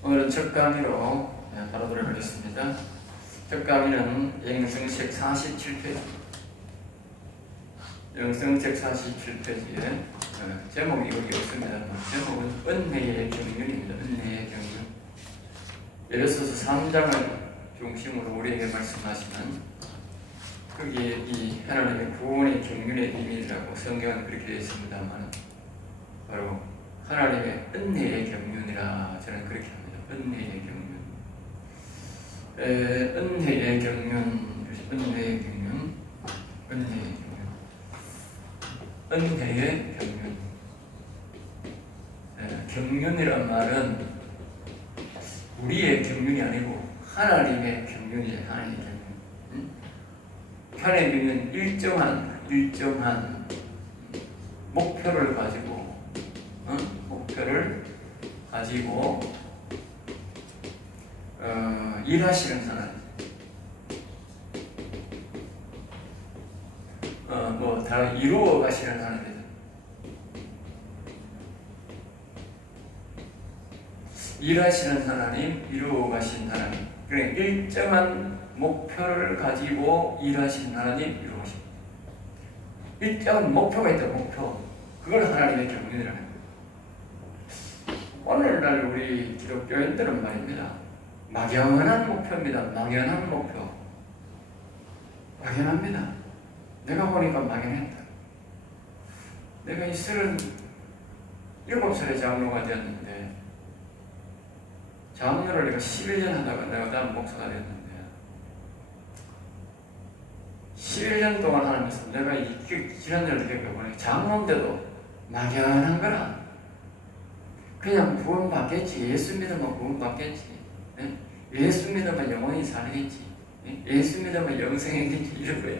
오늘은 첫 강의로 다루도록 하겠습니다. 첫 강의는 영성책 47페이지. 영성책 47페이지에 제목이 여기 없습니다. 제목은 은혜의 경륜입니다. 은혜의 경륜. 예레서서 3장을 중심으로 우리에게 말씀하시는 거기에 이 하나님의 구원의 경륜의 비밀이라고 성경은 그렇게 되어 있습니다만 바로 하나님의 은혜의 경륜이라 저는 그렇게 합니다. 은혜의 경륜. 은혜의 경륜, 은혜의 경륜, 은혜의 경륜, 은혜의 경륜. 경륜이란 말은 우리의 경륜이 아니고 하나님의 경륜이에요. 하나님의 경륜. 하나님의 경륜은 일정한 목표를 가지고 일하시는 하나님. 다 이루어 가시는 하나님. 일하시는 하나님, 이루어 가신 하나님. 그래, 일정한 목표를 가지고 일하시는 하나님, 이루어 가신. 일정한 목표가 있다. 목표. 그걸 하나님의 경륜이라는 거예요. 오늘날 우리 기독교인들은 말입니다. 막연한 목표입니다. 막연한 목표. 막연합니다. 내가 보니까 막연했다. 내가 이 37살에 장로가 되었는데 장로를 내가 11년 하다가 내가 다음 목사가 되었는데 11년 동안 하면서 내가 이 지난날 느껴보니 장로인데도 막연한 거라. 그냥 구원 받겠지. 예수 믿으면 구원 받겠지. 예수 믿으면 영원히 살겠지. 예수 믿으면 영생이겠지. 이런 거야.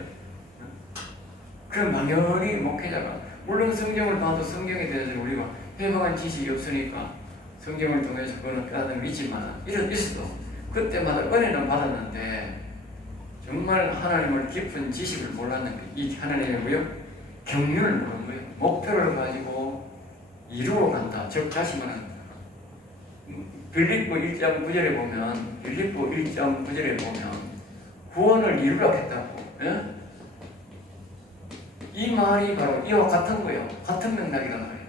그런 막연히 목회자가 물론 성경을 봐도 성경에 대해서 우리가 해방한 지식이 없으니까 성경을 통해서 그거는 깨닫는 믿지만 이런 있어도 그때마다 은혜는 받았는데 정말 하나님을 깊은 지식을 몰랐는 거예요. 이 하나님의 뭐요? 경륜을 모르는 거예요. 목표를 가지고 이루어 간다. 즉 다시 말하는 빌립보 1장 9절에 보면 구원을 이루라 했다고. 이 말이 바로 이와 같은 거예요. 같은 맥락이란 말이에요.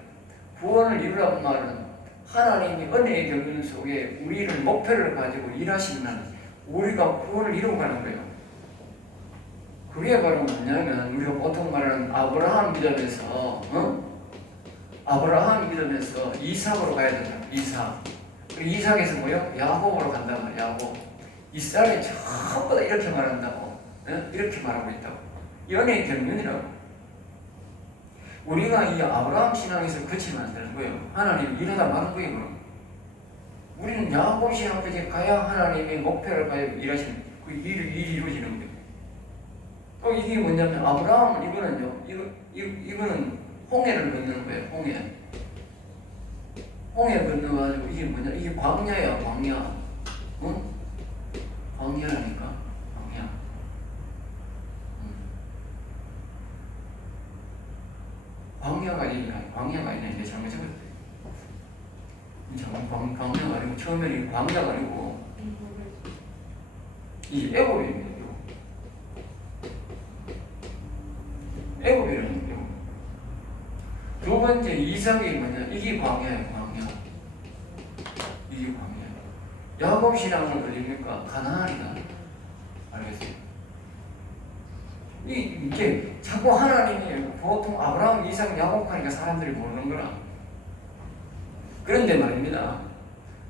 구원을 이루라는 말은 하나님이 은혜의 경륜 속에 우리를 목표를 가지고 일하시는 우리가 구원을 이루어가는 거예요. 그게 바로 뭐냐면 우리가 보통 말하는 아브라함 믿으면서 이삭으로 가야 된다. 이삭에서 뭐요? 야곱으로 간단 말이야. 야곱. 이스라엘이 전부 다 이렇게 말한다고. 이렇게 말하고 있다고. 이 은혜의 경륜이라고. 우리가 이 아브라함 신앙에서 그치면 안 되는 거예요. 하나님 일하다 마는 거예요. 그럼. 우리는 야곱 신앙까지 가야 하나님의 목표를 가지고 일하시는 그 일이 이루어지는 거예요. 또 이게 뭐냐면 아브라함은 이거는 홍해를 건너는 거예요. 홍해 건너가지고 이게 뭐냐? 이게 광야야, 광야. 광야라니까. 광야가 아니네. 잘못했어요. 광야가 아니고 처음에는 광야가 아니고 이 애굽입니다. 애굽이라는 거예요. 두 번째 이삭이 뭐냐? 이게 광야예요. 이게 광야예요. 야곱 신앙은 어디입니까? 가나안이다. 알겠어요? 이게 자꾸 하나님이 보통 아브라함, 이삭, 야곱 하니까 사람들이 모르는 거라. 그런데 말입니다.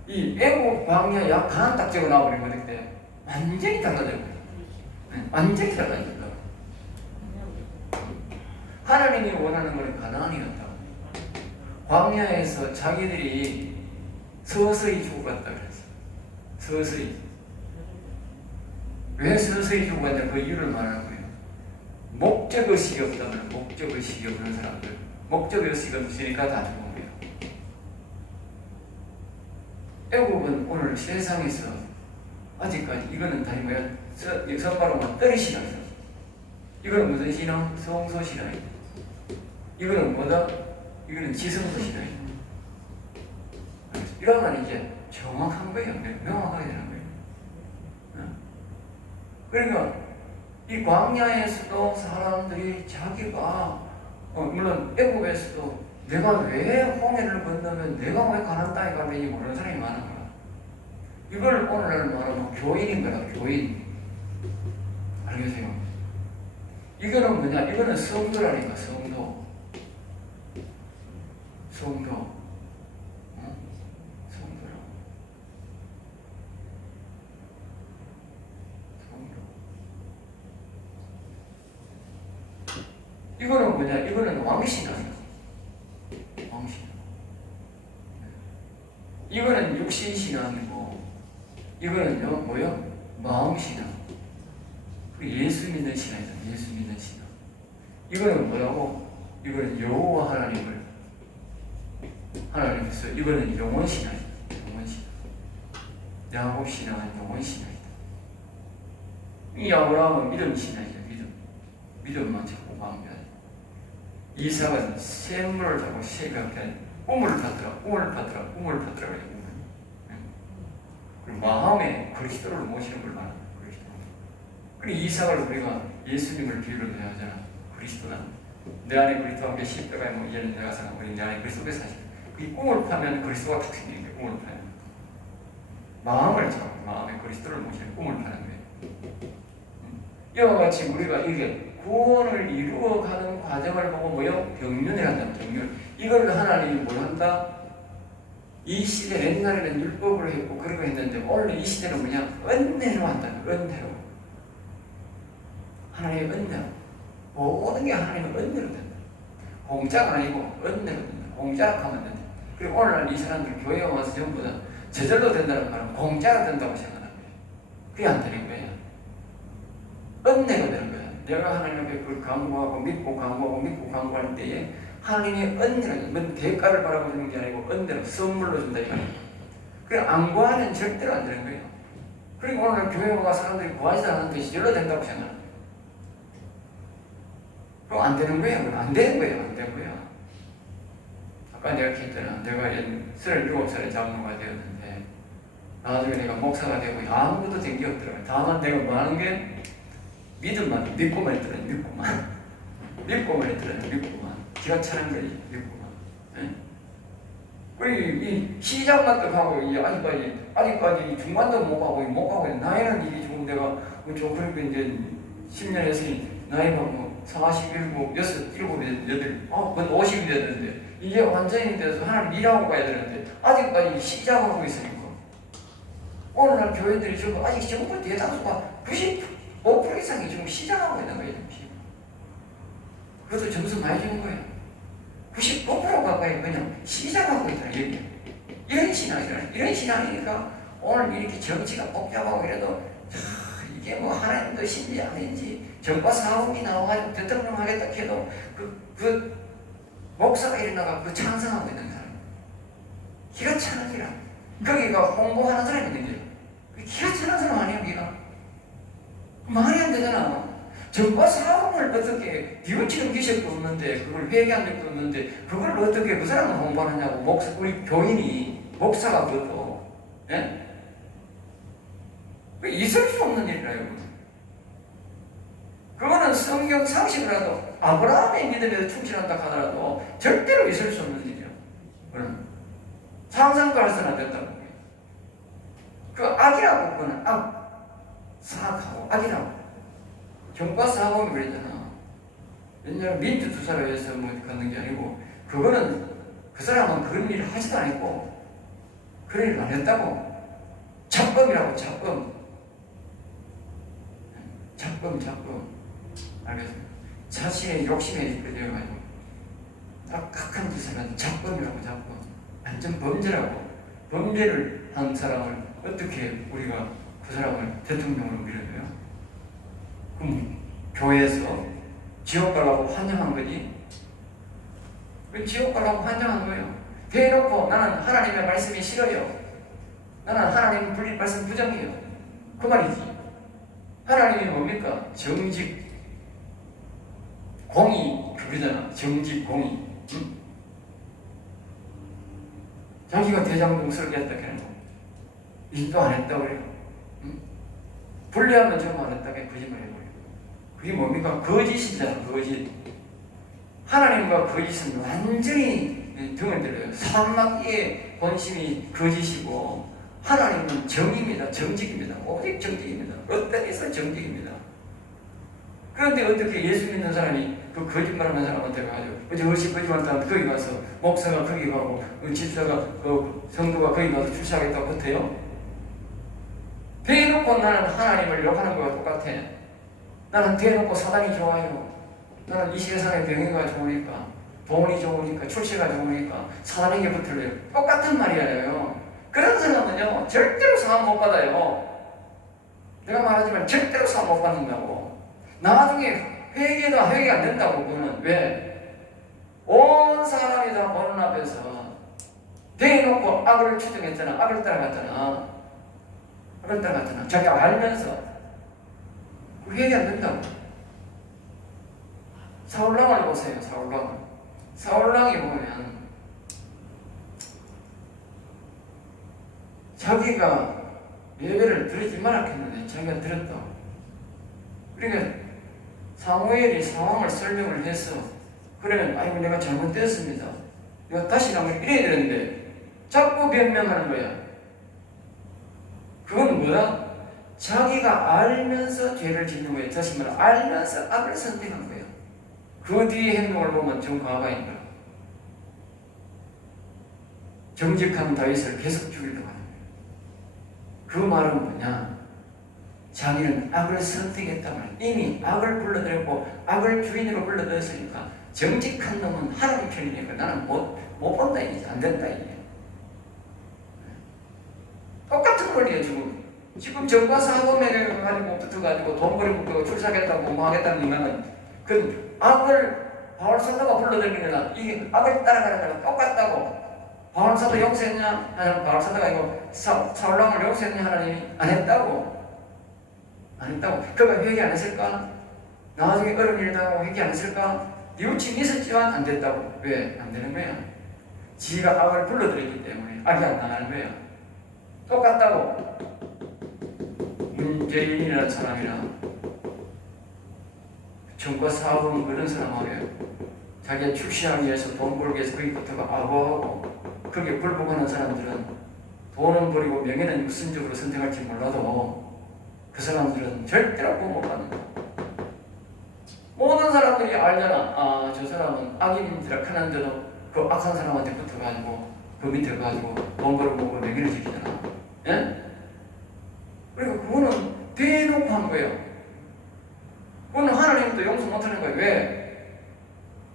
이 애국 광야 가나안 딱 적어 나와버리면 그때 완전히 달라져요. 완전히 달라집니다. 하나님이 원하는 것은 가나안이었다고. 광야에서 자기들이 서서히 죽어갔다 그랬어. 서서히. 왜 서서히 죽어갔냐? 그 이유를 말하는 거예요. 목적의식이 없다면 목적의식이 없는 사람들, 목적의식이 없으니까 다 죽은 거예요. 애국은 오늘 세상에서 아직까지 이거는 다시 뭐야? 선바로만 떨이신앙이죠. 이거는 무슨 신앙? 성소 신앙이죠. 이거는 뭐다? 이거는 지성소 신앙이죠. 이러면 이제 정확한 거예요. 명확하게 되는 거예요. 그러니까 이 광야에서도 사람들이 자기가 물론 애국에서도 내가 왜 홍해를 건너면 내가 왜 가나안 땅에 가는지 모르는 사람이 많은 거야. 이걸 오늘날 말하면 교인인 거야. 교인. 알겠어요? 이거는 뭐냐? 이거는 성도라니까. 성도. 성도라고. 이거는 뭐냐? 이거는 왕신앙이야. 왕신앙. 이거는 육신신앙이고, 이거는요, 뭐요? 마음신앙. 예수 믿는 신앙이다. 예수 믿는 신앙. 이거는 뭐라고? 이거는 여호와 하나님께서, 이거는 영원신앙이다. 영원신앙. 야곱 신앙은 영원신앙이다. 이 아브라함은 믿음신앙이다. 믿음만 잡고 마음이 이삭은 샘물을 잡고 새벽에 꿈을 받더라. 그리고 마음에 그리스도를 모시는 걸 말하는 그리스도. 그리고 이삭을 우리가 예수님을 비유로 대하잖아. 그리스도는 내 안에 그리스도와 함께 십자가에 뭐 이제는 내가 사는 우리 내 안에 그리스도에 사실. 그 꿈을 파면 그리스도가 탁 생기는 거예요. 꿈을 파면 마음을 잡고 마음에 그리스도를 모시는 꿈을 파는 거예요. 이와 같이 우리가 이게 구원을 이루어가는 과정을 보고 뭐요? 병륜이란다. 병륜. 이걸 하나님이 뭘 한다? 이 시대 옛날에는 율법으로 했고 그런 거 했는데 오늘 이 시대는 뭐냐? 은혜로 한다. 은혜로. 하나님의 은혜로. 모든 게 하나님의 은혜로 된다. 공짜가 아니고 은혜로 된다. 공짜라 하면 된다. 그리고 오늘날 이 사람들 교회에 와서 전부 다 저절로 된다는 말은 공짜가 된다고 생각하는 거예요. 그게 안 되는 거예요. 은혜가 되는 거예요. 내가 하나님 앞에 그걸 강구하고 믿고 강구할 때에 하나님의 은혜는 대가를 바라고 주는 게 아니고 은혜로 선물로 준다 이 말이에요. 그래 안 구하면 절대로 안 되는 거예요. 그리고 오늘 교회 와가 사람들이 구하지도 않는데 저절로 된다고 생각하는 거예요. 그럼 안 되는 거예요. 안 되는 거예요. 안 되는 거예요. 아까 내가 했잖아. 내가 37살에 장로가 되었는데 나중에 내가 목사가 되고 아무것도 된 게 없더라고요. 다만 내가 뭐 하는 게 믿음만, 믿고만 있더라고요. 믿고만 있더라고요. 믿고만. 기가 차는 거지. 믿고만. 네? 그리고 이 시작만 딱 하고 아직까지 중간도 못 가고 나이는 이게 좀 내가 좀 그렇게 이제 10년 했으니 나이가 뭐 47, 6, 7, 8, 50이 됐는데 이제 완전히 돼서 하나님 일하고 가야 되는데 아직까지 시작하고 있으니까 오늘날 교회들이 지금 아직 전부 대다수가 95% 이상이 지금 시작하고 있는 거예요. 그것도 점수 많이 주는 거예요. 95% 가까이 그냥 시작하고 있다는 얘기예요. 이런 신앙이니까 오늘 이렇게 정치가 복잡하고 이래도 이게 뭐 하나님 뜻인지 아닌지 정과 사업이 나와가지고 대통령 하겠다 해도 그 목사가 일어나가 그 찬성하고 있는 사람. 기가 차는 기라. 거기가 홍보하는 사람이 있는 거예요. 기가 차는 사람 아니에요, 기가. 말이 안 되잖아. 정과 사업을 어떻게 뉘우치는 기술도 없는데 그걸 회개한 적도 없는데 그걸 어떻게 그 사람을 홍보하느냐고 우리 교인이 목사가 그것도 예? 있을 수 없는 일이라요. 그거는 성경 상식이라도 아브라함의 믿음에 충실한다 하더라도 절대로 있을 수 없는 일이야. 그럼 상상도 할 수는 안 된다고. 그 악이라고 그거는 사악하고 악이라고. 정과 사업이 그랬잖아. 옛날에 민주투사로해서 뭐 갖는 게 아니고 그거는 그 사람은 그런 일을 하지도 않았고 그런 일을 안 했다고. 잡범이라고 잡범. 알겠어요? 자신의 욕심에 이끌려가지고 악한 짓을 한 잡범이라고 잡범. 완전 범죄라고. 범죄를 한 사람을 어떻게 우리가 그 사람을 대통령으로 밀어줘요? 그럼 교회에서 지옥 가라고 환영한 거지? 그 지옥 가라고 환영한 거예요. 대놓고 나는 하나님의 말씀이 싫어요. 나는 하나님 말씀 부정해요. 그 말이지. 하나님이 뭡니까? 정직, 공의, 그러잖아. 정직, 공의. 응? 자기가 대장동설계했다 그래요. 일도 안 했다고 그래요. 응? 분리하면 전부 안 했다고 거짓말 해버려요. 그게 뭡니까? 거짓이잖아, 거짓. 하나님과 거짓은 완전히 등을 들어요. 산막의 본심이 거짓이고 하나님은 정입니다. 정직입니다. 오직 정직입니다. 어떤 데서 정직입니다. 그런데 어떻게 예수 믿는 사람이 그 거짓말하는 사람한테 가가지고 어제 어시 거짓말한다면 거기 가서 목사가 거기 가고 집사가 성도가 거기 가서 출세하겠다고 못해요? 대놓고 나는 하나님을 욕하는 거와 똑같아. 나는 대놓고 사단이 좋아요. 나는 이 세상의 병이가 좋으니까, 돈이 좋으니까, 출세가 좋으니까 사단에게 붙을래요. 똑같은 말이에요. 그런 사람은요 절대로 사함 못 받아요. 내가 말하지만 절대로 사함 못 받는다고. 나중에 회개가 안 된다고. 그거는 왜? 온 사람이 다 보는 앞에서 대놓고 악을 추정했잖아. 악을 따라갔잖아. 자기가 알면서 회개 안 된다고. 사울왕을 보세요. 사울왕이 보면 자기가 예배를 드리지 말았겠는데 자기가 들었다. 그러니까 사무엘이 상황을 설명을 해서 그러면 아이고 내가 잘못되었습니다. 내가 다시 나를 이래야 되는데 자꾸 변명하는 거야. 그건 뭐다? 자기가 알면서 죄를 짓는 거예요. 다시 말해 알면서 악을 선택한 거예요. 그 뒤에 행동을 보면 좀 과거인 거야. 정직한 다윗을 계속 죽이려고 하는 거예요. 그 말은 뭐냐? 자기는 악을 선택했단 말이에요. 이미 악을 불러들였고 악을 주인으로 불러들였으니까 정직한 놈은 하나님 편이니까 나는 못 본다 이제 안 된다 이제. 똑같은 원리예요 지금. 지금 정과 사범에 가지고 붙어가지고 돈 버리고 출사하겠다고 뭐 하겠다는 인간은 그 악을 바울사도가 불러들이면 이게 악을 따라가는 거랑 똑같다고. 바울사도 용서했냐? 하나님 바울사도가 이거 사울왕을 용서했냐? 하나님이 안 했다고. 그가 회개 안 했을까? 나중에 어려운 일 당하고 회개 안 했을까? 뉘우침이 있었지만 안 됐다고. 왜? 안 되는 거야. 지가 악을 불러들였기 때문에 악이 안 나가는 거야. 똑같다고. 문재인이라는 사람이랑 정과 사업은 그런 사람하고요. 자기가 출시하기 위해서 돈 벌기 위해서 거기부터가 아부하고 거기에 불복하는 사람들은 돈은 버리고 명예는 무슨적으로 선택할지 몰라도 그 사람들은 절대로 구원 못 받는 거야. 모든 사람들이 알잖아. 아, 저 사람은 악인이라 하는데도 그 악한 사람한테 붙어가지고 그 밑에 가지고 돈 벌고 명예를 지키잖아. 예? 그리고 그거는 대놓고 한 거예요. 그거는 하나님도 용서 못하는 거예요. 왜?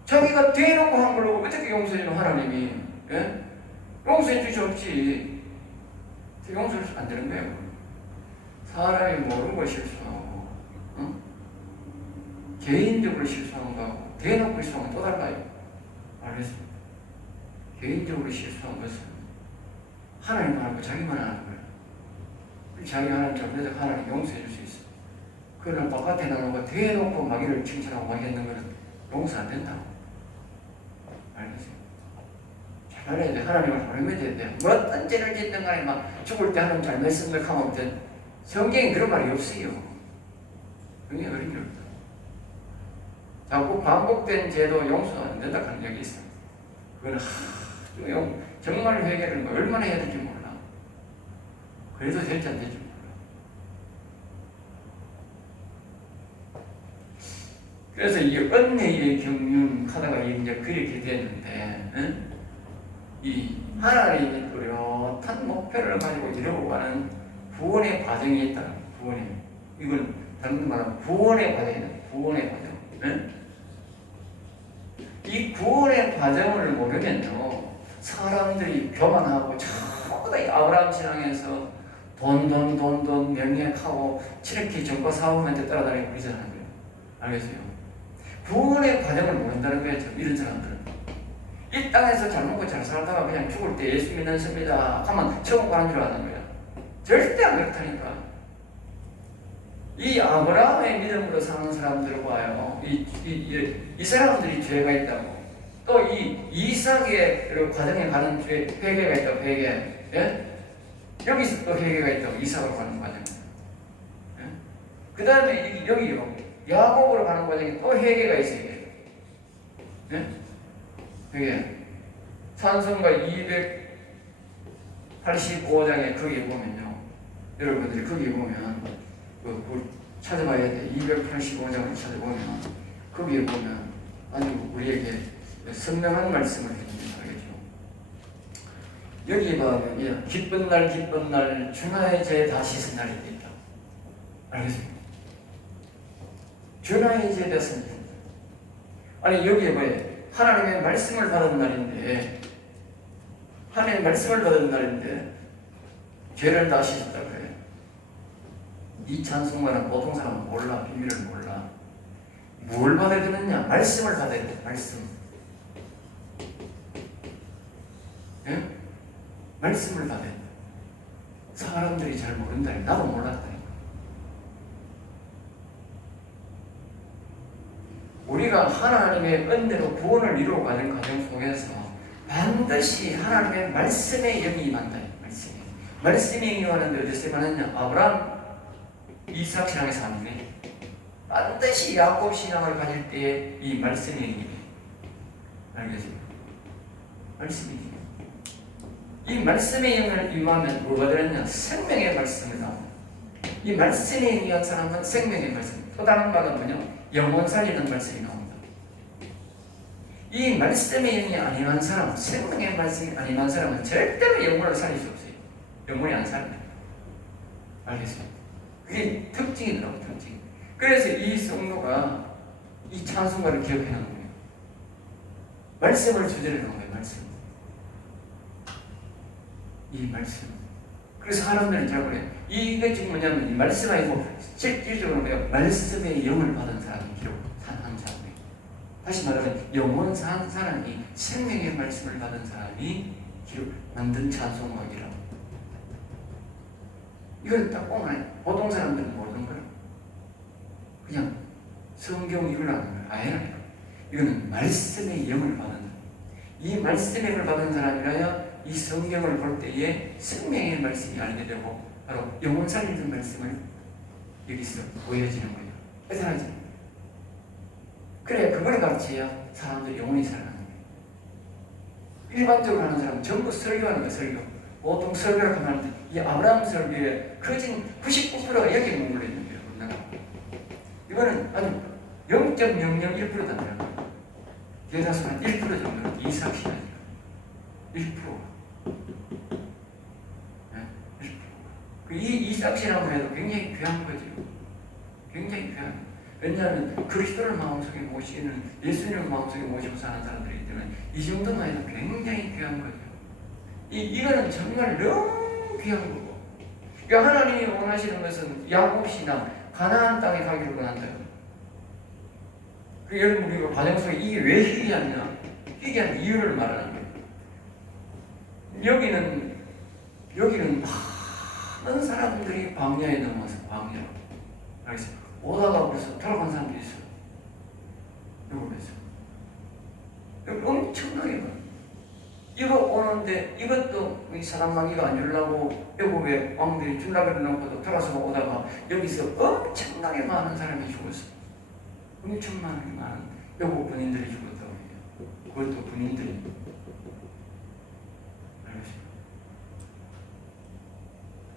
자기가 대놓고 한 걸로 어떻게 용서해주는 하나님이? 예? 용서해 주시 없지. 용서를 안 되는 거예요. 사람이 모르고 실수하고, 응? 개인적으로 실수한 거하고 대놓고 실수한 건 또 달라요. 알겠습니다. 개인적으로 실수한 것은 하나님 말고 자기만 하는 거예요. 자기가 하나님 잘못해서 하나님 용서해 줄 수 있어. 그러나 바깥에 나가고 대놓고 마귀를 칭찬하고 마귀했는 것은 용서 안 된다고. 알겠어요? 잘 알아야 돼. 하나님을 활용해야 돼. 어떤 죄를 짓든 간에 막 죽을 때 하나님 잘못했습니다 하면 돼. 성경에 그런 말이 없어요. 성경에 그런 게 없다. 자꾸 반복된 죄도 용서 안 된다 하는 적이 있어. 그건 정말 회개를 얼마나 해야 될지 몰라. 그래도 될지 안 될지 몰라. 그래서 이 은혜의 경륜 하다가 이제 그렇게 됐는데, 응? 이 하나님이 뚜렷한 목표를 가지고 이루고 가는 구원의 과정이 있다. 이건 다른 말하면 구원의 과정이다. 구원의 과정. 응? 이 구원의 과정을 모르면요, 사람들이 교만하고 전부 다 이 아브라함 신앙에서 돈 명예하고 이렇게 정과 사업한테 따라다니고 그러잖아요. 알겠어요? 구원의 과정을 모른다는 거예요. 이런 사람들은 이 땅에서 잘 먹고 잘 살다가 그냥 죽을 때 예수 믿습니다 하면 천국 가는 줄 아는 거야. 절대 안 그렇다니까. 이 아브라함의 믿음으로 사는 사람들 봐요. 이 사람들이 죄가 있다고. 또 이 이삭의 과정에 가는 회개가 있다고, 회개. 예? 여기서 또 회개가 있다고, 이삭으로 가는 과정. 예? 그 다음에 여기요. 야곱으로 가는 과정에 또 회개가 있어요. 예? 회개. 찬송가 285장에 거기에 보면요. 여러분들이 거기에 보면, 찾아봐야 돼. 285장을 찾아보면, 거기에 보면 아주 우리에게 선명한 말씀을 해줍니다. 알겠죠? 여기에 보면, 기쁜 날, 기쁜 날, 주나의 죄 다 씻은 날이 있다. 알겠습니까? 주나의 죄 다 씻은 날. 아니, 여기에 뭐예요? 하나님의 말씀을 받은 날인데, 하나님의 말씀을 받은 날인데, 죄를 다 씻었다 그래요. 이 찬송가는 보통 사람은 몰라, 비밀을 몰라. 뭘 받아야 되느냐? 말씀을 받아야 돼, 말씀. 예? 말씀을 받아야 돼. 사람들이 잘 모른다. 나도 몰랐다니까. 우리가 하나님의 은혜로 구원을 이루어 가는 과정 속에서 반드시 하나님의 말씀의 영이 임한다. 말씀의 영이 임하는데 어디서 임하느냐? 아브라함, 이삭 신앙의 삶에 반드시 야곱 신앙을 가질 때에 이 말씀의 영이 알겠습니까? 말씀의 영. 이 말씀의 영을 임하면 뭐가 되느냐? 생명의 말씀을 나옵니다. 이 말씀의 영이 한 사람은 생명의 말씀. 또 다른 말은 뭐냐? 영혼 살리는 말씀이 나옵니다. 이 말씀의 영이 아니한 사람, 생명의 말씀이 아니한 사람은 절대로 영혼을 살릴 수 없어요. 영혼이 안 살립니다. 알겠습니까? 그게 특징이더라고요, 특징. 그래서 이 성도가 이 찬송가를 기억해 놓은 거예요. 말씀을 주제로 놓은 거예요, 말씀. 이 말씀. 그래서 사람들은 잘 그래요. 이게 지금 뭐냐면, 이 말씀 아니고, 실질적으로 내가 말씀의 영을 받은 사람이 기록, 한 사람이에요. 다시 말하면, 영혼 산 사람이, 생명의 말씀을 받은 사람이 기록, 만든 찬송가이라고. 이건 딱 보면, 보통 사람들은 모르는 거예요. 그냥, 성경 이걸 아는 거예요. 아예 이거는 말씀의 영을 받은 사람. 이 말씀의 영을 받은 사람이라야 이 성경을 볼 때에 생명의 말씀이 알게 되고 바로 영혼 살리는 말씀을 여기서 보여지는 거예요. 회사하지. 그래, 그걸 가르쳐야 사람들이 영혼이 살아나는 거예요. 일반적으로 하는 사람은 전부 설교하는 거예요, 설교. 보통 설교를 하면 이 아브라함 설교의 거진 99%가 여기 머물러 있는 거예요, 우리나라. 이거는 아주 0.001%다. 대다수 한 1% 정도, 이삭이 아니라 1%. 이 이삭이라고 해도 굉장히 귀한 거죠. 굉장히 귀한. 왜냐하면 그리스도를 마음속에 모시는, 예수님을 마음속에 모시고 사는 사람들이기 때문에 이 정도만 해도 굉장히 귀한 거죠. 이거는 정말 너무 귀한 거고. 그러니까 하나님이 원하시는 것은 야곱 신앙, 가나안 땅에 가기를 원한다. 그 여러분 우리가 과정 속에 이게 왜 희귀하냐? 희귀한 이유를 말하는 거예요. 여기는 많은 사람들이 광야에 넘어서 광야. 알겠어요? 오다가 그래서 돌아간 사람들이 있어요. 누구겠어요? 여기 엄청나게 많아요. 이거 오는데 이것도 이 사람 마귀가 안 주려고 외국의 왕들이 주려고 해놓고도 돌아서 오다가 여기서 엄청나게 많은 사람이 죽었어요. 엄청나게 많은 외국 군인들이 죽었다고 해요. 그것도 군인들이.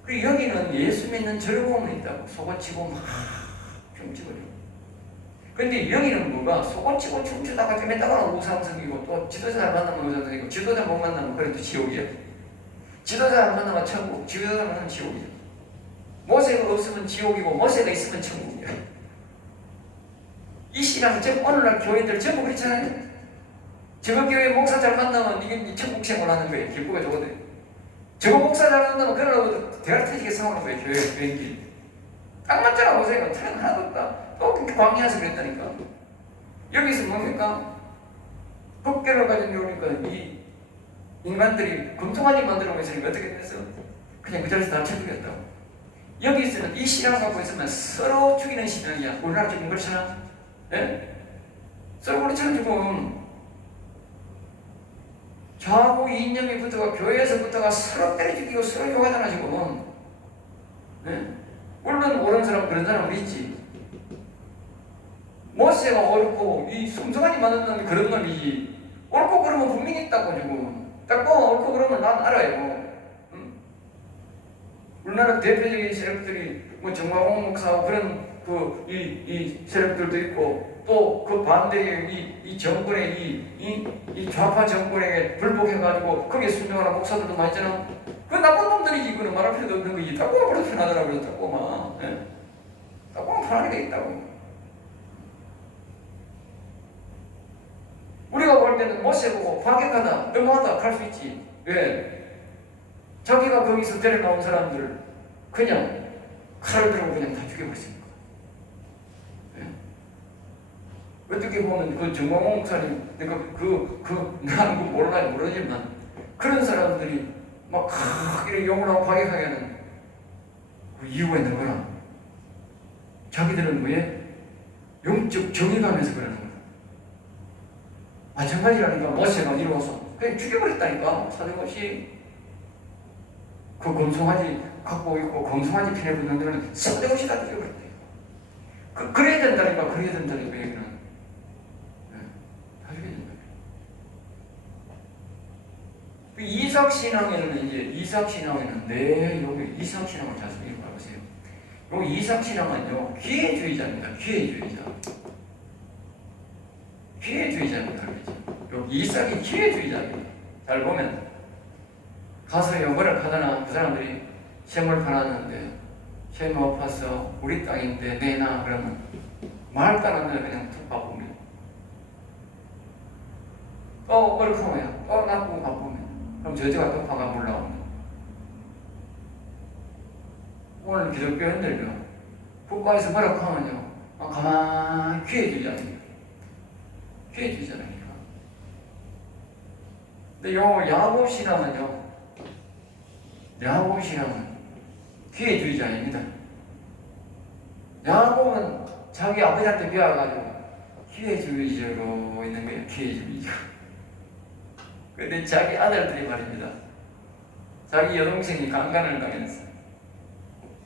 그리고 여기는 예수 믿는 즐거움이 있다고. 속아치고 막 춤추거든요. 근데 여기는 뭐가 속아치고 춤추다가 좀 했다가 우상성이고 또 지도자 만나면 우상성이고 지도자 못 만나면 그래도 지옥이야. 지도자 안 만나면 천국, 지도자 만나면 지옥이야. 모세가 없으면 지옥이고 모세가 있으면 천국이야. 이 신앙은 지금 오늘날 교회들 전부 그렇잖아요. 저거 교회 목사 잘 만나면 이게 천국 생활하는 거예요. 길고가 저거든. 저거 목사 잘 만나면 그러라고 대화 터지게 싸우는 거예요. 교회끼리. 딱 맞잖아. 보세요. 틀은 하나도 없다. 또 광야에서 그랬다니까. 여기서 뭡니까? 법계를 가진 경우니까 이 인간들이 금통아지 만들어 있으니까 어떻게 됐어? 그냥 그 자리에서 다 쳐죽였다고. 여기서는 이 신앙을 갖고 있으면 서로 죽이는 신앙이야. 우리나라 지금 그렇잖아. 예? 서로 그렇잖아 지금. 좌우 이념이 붙어가 교회에서부터가 서로 때려 죽이고 서로 욕하잖아 지금. 네? 물론 옳은 사람 그런 사람은 있지. 모세가 옳고 이 순종하지 않는 놈이 그런 놈이지. 옳고 그러면 분명히 있다고 지금. 딱 보면 옳고 그러면 난 알아요. 응? 우리나라 대표적인 세력들이 뭐 정광훈 목사하고 그런 이 세력들도 있고 또 그 반대의 이 정권의 이 좌파 정권에게 불복해가지고 거기에 순종하는 목사들도 많이 있잖아. 그 나쁜 놈들이지. 그거는 말할 필요도 없는 거지. 딱 보면 벌써 편하더라고요. 딱 보면. 예? 딱 보면 편하게 돼 있다고. 우리가 볼 때는 모세 보고 과격하다, 너무하다 할 수 있지. 왜? 자기가 거기서 데려나온 사람들 그냥 칼을 들고 그냥 다 죽여버렸습니다. 예? 어떻게 보면 그 정광훈 목사님, 내가 나는 그거 모르지만 그런 사람들이 막 이렇게 욕을 하고 과격하게 하는 그 이유가 있는 거야. 자기들은 뭐에? 영적 정의감에서 그러는 거야. 마찬가지라니까. 모세가 이루어서 그냥 죽여버렸다니까. 사정없이. 그 검송아지 갖고 있고 검송아지 피해 붙는 데는 사정없이 다 죽여버렸대. 그래야 된다니까. 그래야 된다니까. 얘기는. 다 죽여야 된다. 이삭신앙에는 여기 이삭신앙을 잘 읽어보세요. 이 이삭신앙은요 기회주의자입니다. 기회주의자입니다. 여기 이삭이 기회주의자입니다. 잘 보면 가서 뭐를 하다나 그 사람들이 셈을 팔았는데 셈이 엎어서 우리 땅인데 내놔 그러면 말 따는 데 그냥 툭 바쁩니다. 또 뭐를 하면 또 놔두고 바쁘면 그럼 저자가 또 화가 올라옵니다. 오늘 기독교인들요 국가에서 뭐라고 하면요 가만히 기회주의자입니다. 기회주의자라니까. 근데 요 야곱신앙은 기회주의자입니다. 야곱은 자기 아버지한테 배워가지고 기회주의자로 있는 거예요. 기회주의자. 근데 자기 아들들이 말입니다. 자기 여동생이 강간을 당했어요.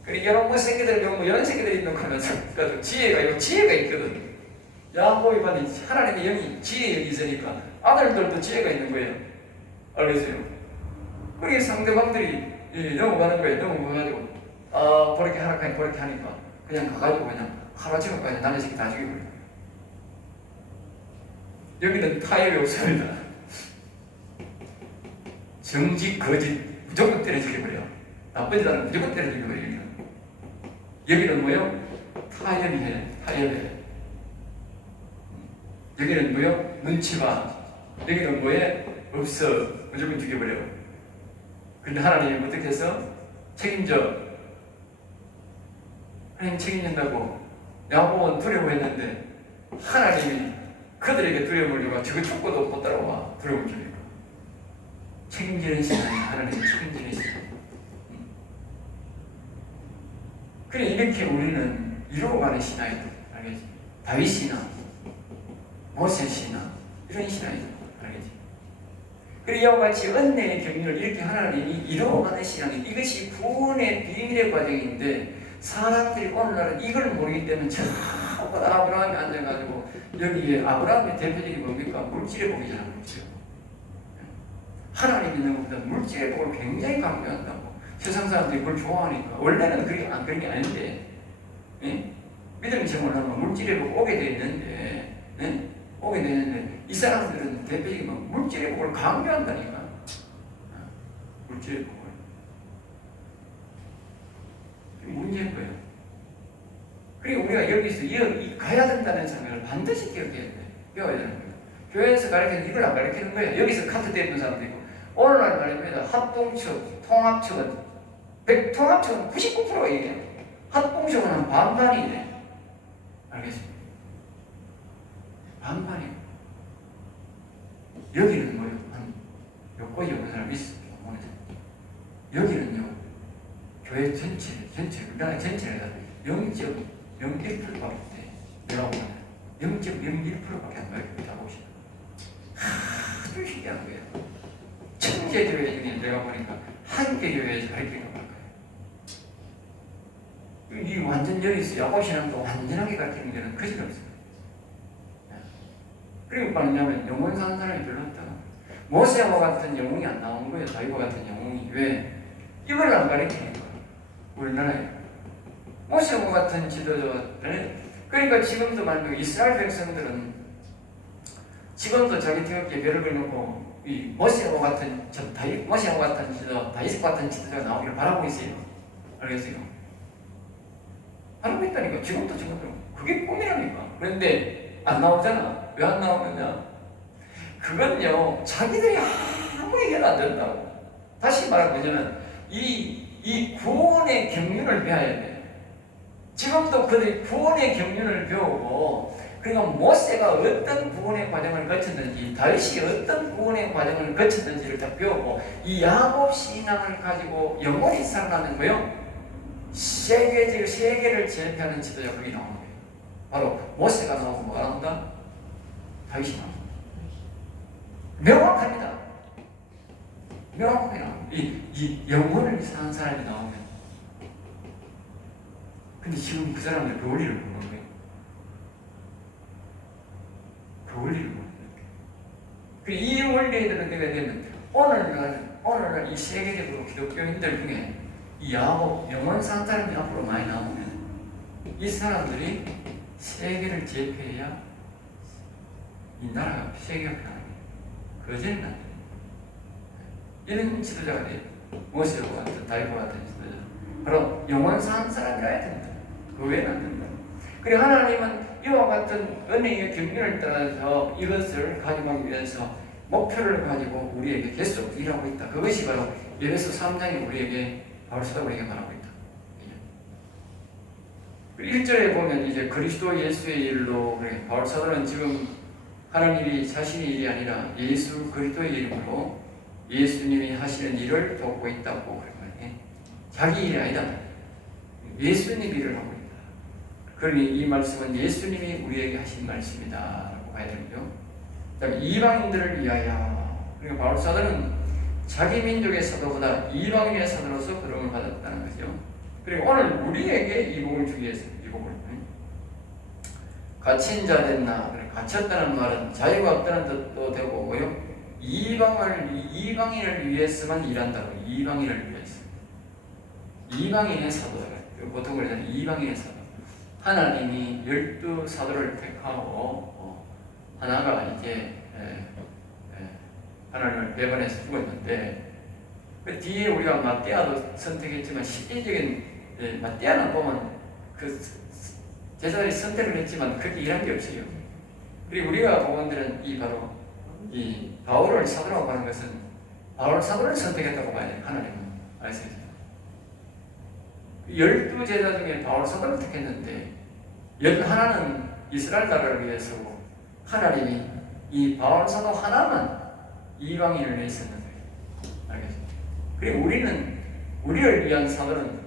그리고 여러 새끼들 뭐 이런 새끼들이 있는 거면서 그래도 지혜가 있거든. 야곱이 받은 하나님의 영이 지혜가 있으니까 아들들도 지혜가 있는 거예요. 알겠어요? 그게 상대방들이 넘어가는 거예요. 넘어가가지고 그렇게 하락하니 그렇게 하니까 그냥 가가지고 그냥 하루아침까지 남의 새끼 다 죽여버려요. 여기는 타협이 없습니다. 정직, 거짓 무조건 때려 죽여버려요. 나쁜 짓하는 무조건 때려 죽여버려요. 여기는 뭐요? 타협해. 여기는 뭐요? 눈치 봐. 여기는 뭐에? 없어. 무조건 죽여버려. 근데 하나님이 어떻게 해서? 책임져. 하나님 책임진다고. 야곱은 두려워했는데 하나님이 그들에게 두려움을 주고 저거 죽고도 못 따라와. 두려움을 주니까. 책임지는 신앙이 하나님의 책임지는 신앙. 그래 이렇게 우리는 이루어가는 신앙이다. 알겠지? 다윗 신앙, 모세 신앙 이런 신앙이다. 알겠지? 그래 이와 같이 은혜의 경륜을 이렇게 하나님이 이루어가는 신앙이 이것이 구원의 비밀의 과정인데 사람들이 오늘날은 이걸 모르기 때문에 전부 다 아브라함이 앉아가지고 여기에 아브라함의 대표적인 뭡니까? 물질의 복이잖아. 물질. 하나님 있는 것보다 물질의 복을 굉장히 강조한다고. 세상 사람들이 그걸 좋아하니까. 원래는 그런 게 아닌데, 예? 믿음이 잘못하면 물질의 복 오게 돼 있는데, 예? 오게 되는데, 이 사람들은 대표적인 물질의 복을 강조한다니까. 물질의 복을. 문제인 거예요. 그리고 우리가 여기서 가야 된다는 생각을 반드시 기억해야 돼. 배워야 되는 거예요. 교회에서 가르치는 이걸 안 가르치는 거예요. 여기서 카트 대는 사람도 있고. 오늘날 말입니다. 합동측, 통합측은 통합측은 99%가 이게요. 합동측은 한 반반이네. 알겠습니다. 반반이에요. 여기는 뭐예요? 몇 거지 없는 사람이 있어요. 여기는요. 교회 우리나라 전체가 0.01%밖에 내가 보면 0.01%밖에 안 가요. 다 보시면. 아주 신기한 거예요. 개 교회 중에 내가 보니까 한 개 교회에서 가르치는 거 같아요. 이 완전 여기서 야곱신앙도 완전하게 가르치는 데는 그지 없어요. 그리고 뭐냐면 영혼 사는 사람이 별로 없다. 모세와 같은 영웅이 안 나온 거예요. 다윗과 같은 영웅이. 왜? 이걸 안 가르치는 거예요. 우리나라에. 모세와 같은 지도자들, 그러니까 지금도 말하면 이스라엘 백성들은 지금도 자기 태극기에 벼를 걸놓고 이 모세와 같은 모세와 같은 지도, 다윗과 같은 지도자가 나오기를 바라고 있어요. 알겠어요? 바라고 있다니까. 지금도 그게 꿈이라니까. 그런데 안 나오잖아. 왜 안 나오느냐? 그건요, 자기들이 아무리 해도 안 된다고. 다시 말하면 이 구원의 경륜을 배워야 돼. 지금도 그들이 구원의 경륜을 배우고, 그러니까 모세가 어떤 구원의 과정을 거쳤는지, 다윗이 어떤 구원의 과정을 거쳤는지를 다 배우고, 이 야곱 신앙을 가지고 영원히 살아나는 거요. 세계를 제패하는 지도자 그게 나오는 거예요. 바로 모세가 나오고 뭐가 나온다? 다윗이 나온다. 명확합니다. 명확하게 나옵니다. 이 영혼을 사는 사람이 나오면. 근데 지금 그 사람들 그 원리를 모르는 거예요. 그 원리를 모르는 거예요. 이 원리에 들어가게 되면 오늘날 이 세계적으로 기독교인들 중에 이 야곱 영혼 사는 사람이 앞으로 많이 나오면 이 사람들이 세계를 제패해야 이 나라가 세계가 변합니다. 그제는 안 돼요. 이런 지도자가 돼요. 모세와 같은 다윗과 같은 지도자. 바로 영원 사는 사람이라 해야 된다. 그 외에는 안 된다. 그리고 하나님은 이와 같은 은혜의 경륜을 따라서 이것을 가져가기 위해서 목표를 가지고 우리에게 계속 일하고 있다. 그것이 바로 에베소 3장이 우리에게 바울 사도가 우리에게 말하고 있다. 1절에 보면 이제 그리스도 예수의 일로 그래. 바울 사도는 지금 하는 일이 자신의 일이 아니라 예수 그리스도의 이름으로 예수님이 하시는 일을 돕고 있다고 그런 거예요. 자기 일이 아니다. 예수님 일을 하고 있다. 그러니 이 말씀은 예수님이 우리에게 하신 말씀이다 라고 봐야 되는데요. 그다음에 이방인들을 위하여. 그러니까 바울 사도는 자기 민족의 사도보다 이방인의 사도로서 부름을 받았다는 거죠. 그리고 오늘 우리에게 이 복을 주기 위해서 이 복을 갇힌 자 됐나? 갇혔다는 말은 자유가 없다는 뜻도 되고 뭐요? 이방인을 위해서만 일한다고. 이방인을 위해서. 이방인의 사도다. 보통 그러잖아요. 이방인의 사도. 하나님이 12사도를 택하고 하나가 이제 하나님을 배반해서 죽었는데 그 뒤에 우리가 마띠아도 선택했지만 실질적인 마띠아는 보면 그 제자들이 선택을 했지만 그렇게 일한 게 없어요. 그리고 우리가 보건들은 바로 이 바울을 사도라고 하는 것은 바울 사도를 선택했다고 봐야 돼요. 하나님은. 아시죠? 12제자 중에 바울 사도를 택했는데 11은 이스라엘 나라를 위해서고 하나님이 이 바울 사도 하나만 이방인을 위해서는 알겠죠? 그리고 우리를 위한 사도는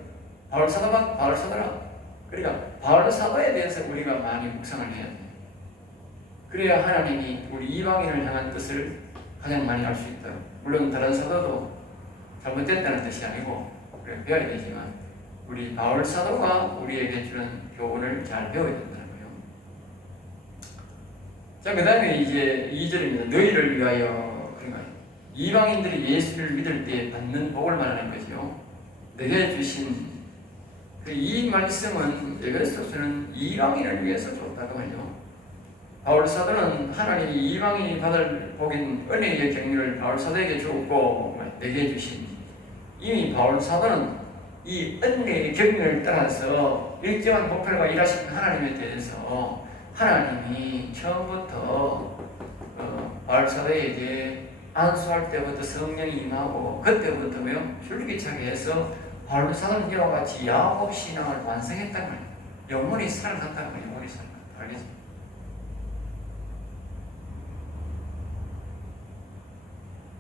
바울 사도라. 그러니까 바울 사도에 대해서 우리가 많이 묵상을 해야 돼요. 그래야 하나님이 우리 이방인을 향한 뜻을 가장 많이 알 수 있다. 물론 다른 사도도 잘못됐다는 뜻이 아니고 그래 배워야 되지만 우리 바울 사도가 우리에게 주는 교훈을 잘 배워야 된다는 거예요. 자, 그 다음에 이제 2절입니다. 너희를 위하여. 이방인들이 예수를 믿을 때 받는 복을 말하는 거죠. 내게 주신 이 말씀은 에베소서는 이방인을 위해서 줬다고 하죠. 바울 사도는 하나님이 이방인이 받을 복인 은혜의 경륜을 바울 사도에게 주었고 내게 주신 이미 바울 사도는 이 은혜의 경륜을 따라서 일정한 목표가 일하신 하나님에 대해서 하나님이 처음부터 바울 사도에게 안수할 때부터 성령이 임하고 그때부터 줄기차게 해서 바울 사도는 이와 같이 야곱 신앙을 완성했다는 거예요. 영원히 살아갔다는 거예요. 영원히 살아갔다. 알겠죠?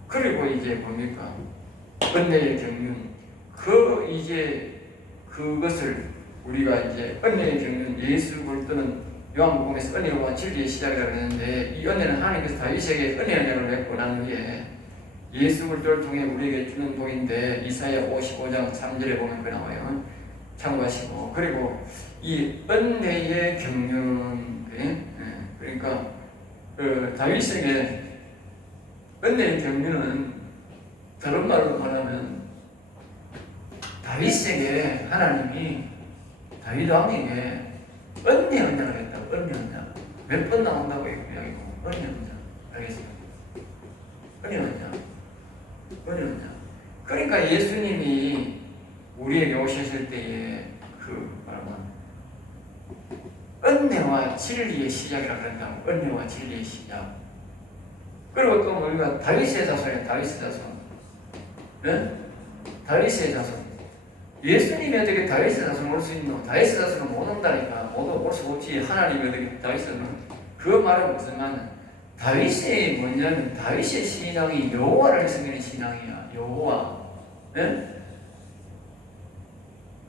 그리고 이제 뭡니까? 은혜의 경륜. 그것을 우리가 이제 은혜의 경륜 예수 그리스도는 요한복음에서 은혜와 진리의 시작이라고 했는데 이 은혜는 하나님께서 다윗에게 은혜의 언약을 맺고 난 후에 예수 그리스도를 통해 우리에게 주는 복인데 이사야 55장 3절에 보면 그 나와요. 참고하시고 그리고 이 은혜의 경륜 그러니까 다윗에게 은혜의 경륜은 다른 말로 말하면 다윗에게 하나님이 다윗 왕에게 은혜 언약을 했다. 은혜 언약 몇 번 나온다고 얘기하고 은혜 언약 알겠습니까? 은혜 언약 은혜 언약 그러니까 예수님이 우리에게 오셨을 때에 그 말하면 은혜와 진리의 시작이라고 그런다고. 은혜와 진리의 시작. 그리고 또 우리가 다윗의 자손이에요. 다윗의 자손. 네? 다윗의 자손. 예수님이 어떻게 다윗의 자손 올 수 있노? 다윗의 자손은 못 온다니까. 올 수 없지. 하나님이 어떻게 다윗은 그 말은 무슨 말은 다윗이 뭐냐면 다윗의 신앙이 여호와를 섬기는 신앙이야. 여호와. 네?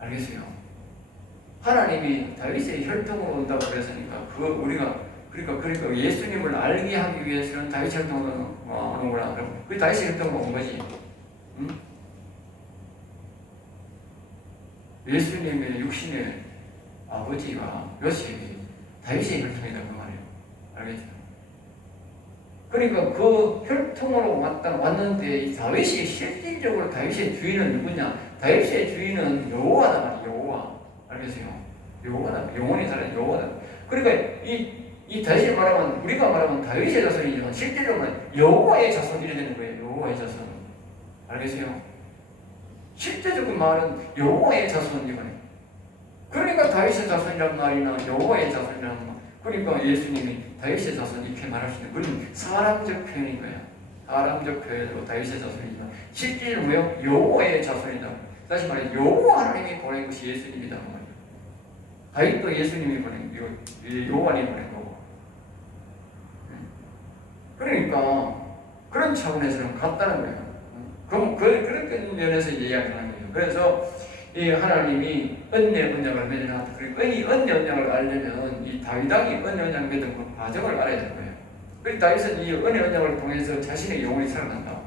알겠어요? 하나님이 다윗의 혈통으로 온다고 그랬으니까 그러니까 예수님을 알게 하기 위해서는 다윗 혈통으로 오는 거라. 그럼 그 다윗 혈통으로 온 거지. 응? 예수님의 육신의 아버지가 요셉이 다윗의 혈통이다 그 말이에요. 알겠죠? 그러니까 그 혈통으로 왔는데 이 다윗이 실질적으로 다윗의 주인은 누구냐? 다윗의 주인은 여호와다 말이에요. 여호와. 알겠어요? 여호와다. 영원히 살아요. 여호와다. 그러니까 이 다윗이 말하면 우리가 말하면 다윗의 자손이지만 실제로는 여호와의 자손이 되는 거예요. 여호와의 자손. 알겠어요? 실제적인 말은 여호와의 자손이거든요. 그러니까 다윗의 자손이란 말이나 여호와의 자손이란 말. 그러니까 예수님이 다윗의 자손 이렇게 말할 수 있는 그런 사람적 표현인 거야. 사람적 표현으로 다윗의 자손이지만 실제로 뭐요? 여호와의 자손이다. 다시 말해 여호와 하나님이 보낸 것이 예수님이다 그 말이에요. 다윗도 예수님이 보낸 여호와님이 보낸 거고. 그러니까 그런 차원에서는 같다는 거예요. 그럼 그런 면에서 이야기를 하는 거예요. 그래서 이 하나님이 은혜 언약을 맺어놨다. 그리고 이 은혜 언약을 알려면 이 다윗 왕이 은혜 언약을 맺은 그 과정을 알아야 되는 거예요. 그리고 다윗은 이 은혜 언약을 통해서 자신의 영혼이 살아난다.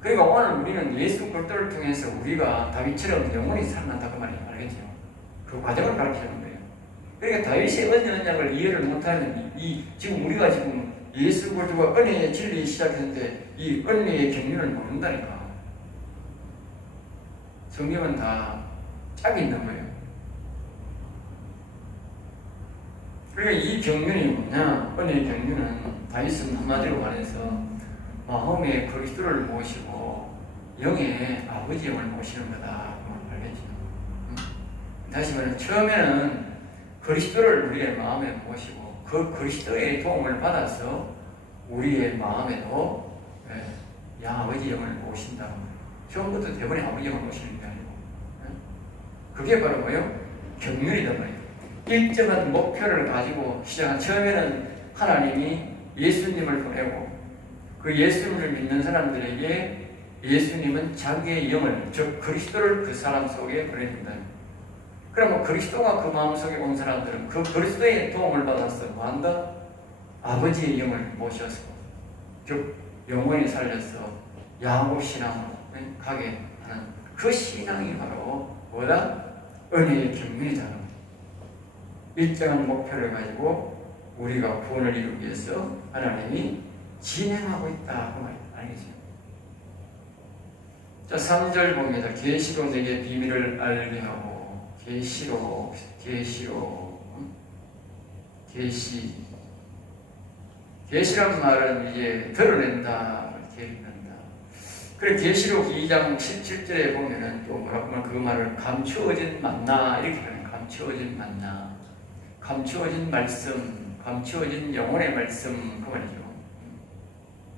그러니까 오늘 우리는 예수 그리스도를 통해서 우리가 다윗처럼 영혼이 살아난다 그 말이에요. 알겠죠? 그 과정을 가르치는 거예요. 그러니까 다윗의 은혜 언약을 이해를 못하는 지금 우리가 지금 예수 그리스도가 은혜의 진리 시작했는데 이 은혜의 경륜을 모른다니까. 성경은 다 짝이 있는 거예요. 그러니까 이 경륜이 뭐냐? 은혜의 경륜은 다윗은 한마디로 말해서 마음의 그리스도를 모시고 영의 아버지 영을 모시는 거다. 알겠죠? 다시 말해 처음에는 그리스도를 우리의 마음에 모시고 그 그리스도의 도움을 받아서 우리의 마음에도 양아버지 영을 모신다. 처음부터 대번에 아버지 영을 모시는 게 아니고 그게 바로 뭐예요? 경륜이단 말이에요. 일정한 목표를 가지고 시작한 처음에는 하나님이 예수님을 보내고 그 예수님을 믿는 사람들에게 예수님은 자기의 영을 즉 그리스도를 그 사람 속에 보내준다. 그러면 그리스도가 그 마음속에 온 사람들은 그 그리스도의 도움을 받아서 뭐한다? 아버지의 영을 모셔서 즉 영원히 살려서 야곱 신앙으로 가게 하는 그 신앙이 바로 뭐다? 은혜의 경륜이다. 일정한 목표를 가지고 우리가 구원을 이루기 위해서 하나님이 진행하고 있다 그 말이에요. 알겠죠? 자 3절 봅니다. 계시로 내게 비밀을 알게 하고 계시로 계시란 말은 이제 드러낸다, 계시한다. 그래 계시록 2장 17절에 보면은 또 뭐라고 하면 그 말을 감추어진 만나 이렇게 하는 감추어진 만나, 감추어진 말씀, 감추어진 영혼의 말씀 그 말이죠.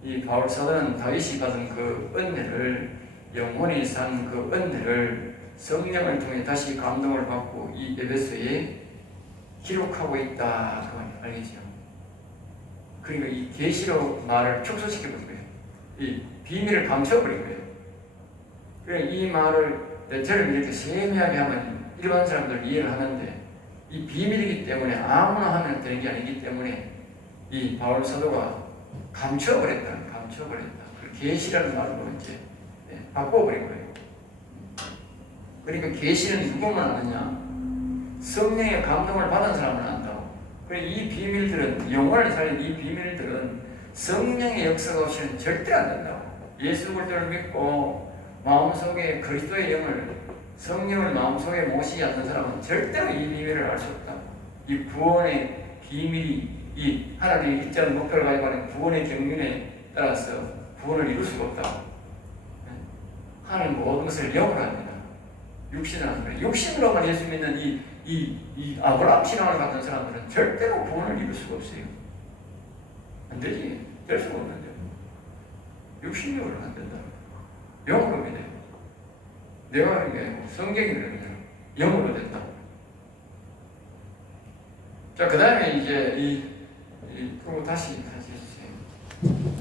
이 바울 사도는 다윗이 받은 그 은혜를 영혼이 산 그 은혜를 성령을 통해 다시 감동을 받고 이 에베소에 기록하고 있다 그 말 알겠죠? 그러니까 이 계시록 말을 축소시켜버린 거예요. 이 비밀을 감춰버린 거예요. 그러니까 이 말을 저는 이렇게 세밀하게 하면 일반 사람들 이해를 하는데 이 비밀이기 때문에 아무나 하면 되는 게 아니기 때문에 이 바울 사도가 감춰버렸다. 계시라는 말로 이제 바꿔버린 거예요. 그러니까 계시는 누구만 아느냐? 성령의 감동을 받은 사람은 안다고. 그리고 이 비밀들은, 영혼을 살린 이 비밀들은 성령의 역사가 없이는 절대 안 된다고. 예수 그리스도를 믿고 마음속에 그리스도의 영을, 성령을 마음속에 모시지 않는 사람은 절대로 이 비밀을 알 수 없다. 이 구원의 비밀이, 이 하나님의 일정한 목표를 가지고 하는 구원의 경륜에 따라서 구원을 이룰 수가 없다. 하나님 모든 것을 영으로 합니다. 육신을 합니다. 육신으로만 예수 믿는 이 아브라함 신앙을 갖는 사람들은 절대로 구원을 이룰 수가 없어요. 안 되지. 될 수가 없는데. 육신으로는 안 된다. 영으로 믿어요. 내가 하는 게 아니고 성경이 그럽니다. 영으로 된다. 자, 그 다음에 이제 그리고 다시 해주세요.